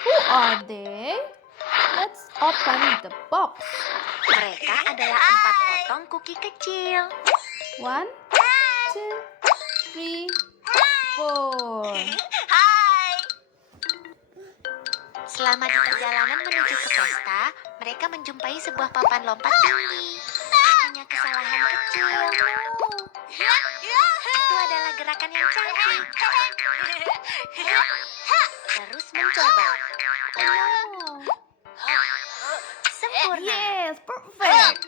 Who are they? Let's open the box. Mereka adalah 4 potong kuki kecil. 1, 2, 3, 4. Hai. Selama di perjalanan menuju ke pesta, mereka menjumpai sebuah papan lompat tinggi. Hanya kesalahan kecil. Itu adalah gerakan yang cantik. Terus mencoba. Sempurna. Yes, perfect.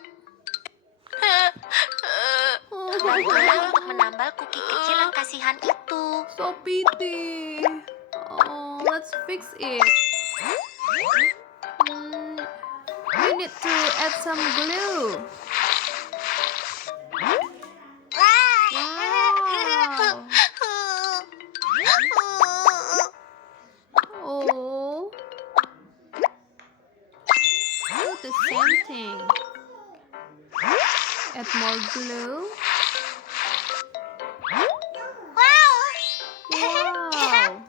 Untuk menambal kuki kecil yang kasihan itu. So pity. Oh, let's fix it. We need to add some glue. Wow. Oh. Do the same thing. Add more glue. Wow. Nice.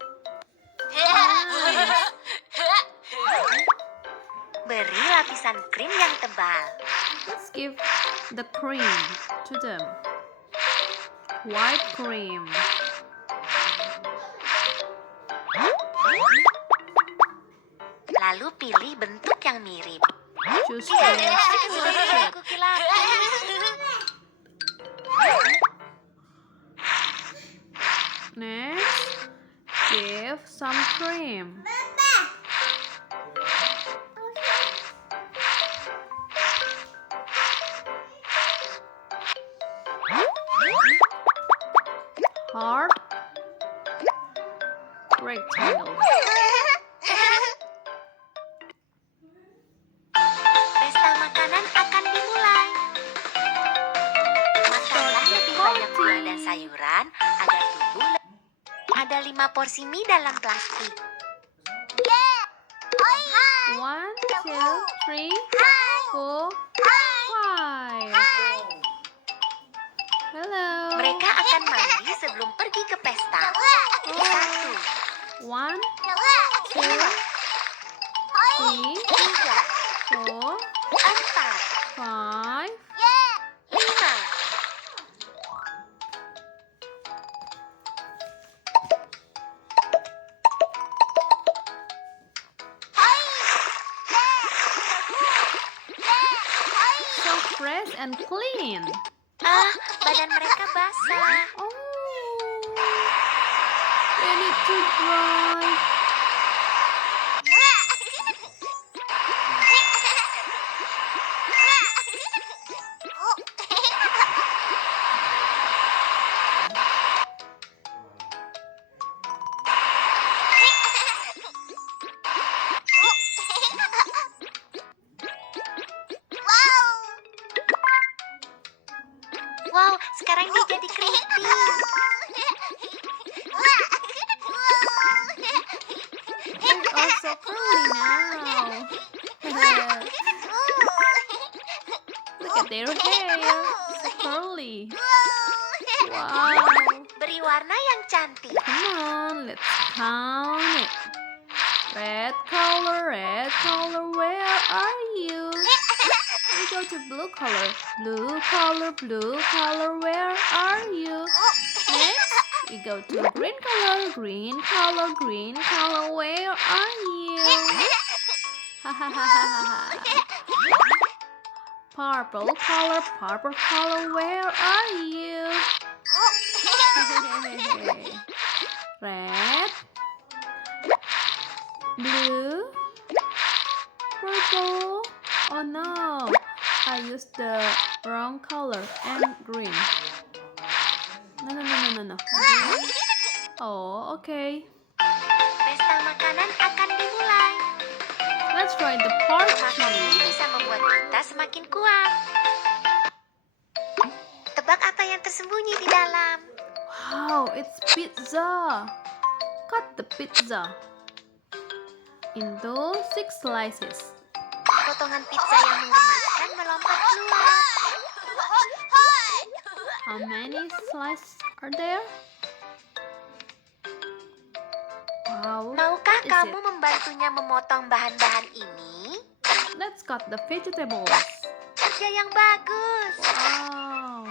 Beri lapisan krim yang tebal. Let's give the cream to them. White cream. Lalu pilih bentuk yang mirip. Choose Kuki lapis. Next, give some cream. Heart, rectangle. Pesta makanan akan dimulai. Makanlah lebih banyak buah dan sayuran agar tubuh ada 5 porsi mie dalam plastik. 1, 2, 3, 4, 5. Hello. Mereka akan mandi sebelum pergi ke pesta. 1, 1, 2, 3, 3, 4, 4, 5. 5. So fresh and clean. Badan mereka basah. Oh, they need to dry. Wow, sekarang dia jadi keriting. They are so curly now. Look at their hair, so curly. Wow. Beri warna yang cantik. Come on, let's count it. Red color, where are you? We go to blue color, where are you? Next, we go to green color, where are you? Ha ha ha ha ha. Purple color, where are you? Red, blue, purple. Oh no, I used the wrong color and green. No. Green. Oh, okay. Pesta makanan akan dimulai. Let's try the part Makan mie 2. bisa membuat kita semakin kuat. Tebak apa yang tersembunyi di dalam? Wow, it's pizza. Cut the pizza into 6 slices. Potongan pizza yang menggemaskan melompat keluar. How many slices are there? Wow, Maukah what is kamu it? membantunya memotong bahan-bahan ini? Let's cut the vegetables. Kerja yang bagus. Wow,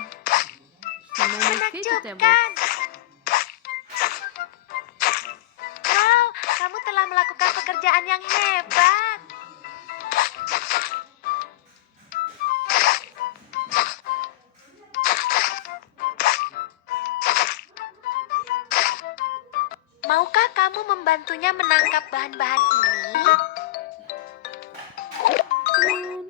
so many vegetables. Menakjubkan. Wow, kamu telah melakukan pekerjaan yang hebat. Maukah kamu membantunya menangkap bahan-bahan ini? Come on.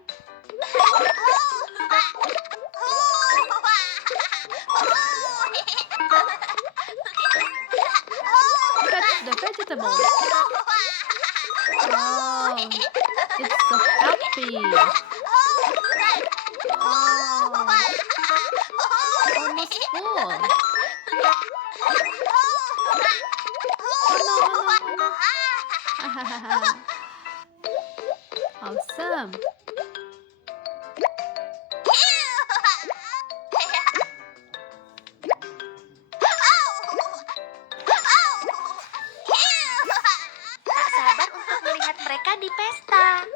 Catch the vegetables. Wow, it's so happy. Wow, almost full. Oh no, oh no, oh no. Awesome. Tak sabar untuk melihat mereka di pesta.